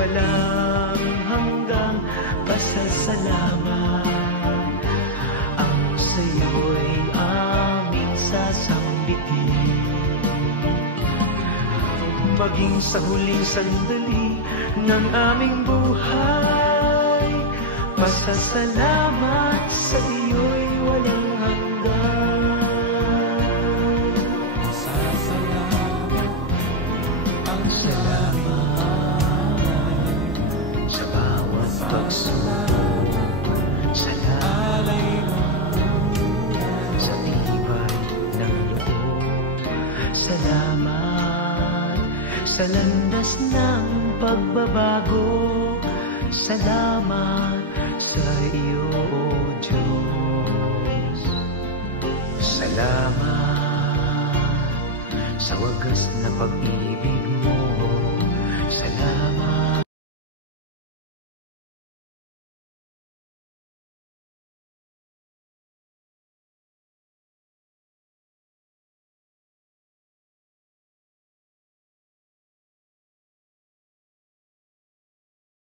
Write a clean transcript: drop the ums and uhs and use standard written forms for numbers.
walang hanggang pasasalamat. Ang sa'yo'y aming sasambitin, maging sa huling sandali ng aming buhay. Pasasalamat sa iyo'y walang hanggan. Pasasalamat, ang salamat sa bawat pagsulong, sa lalay sa tibay ng loob. Salamat sa landas ng pagbabago. Salamat sa iyo, O Diyos. Salamat sa wagas na pag-ibig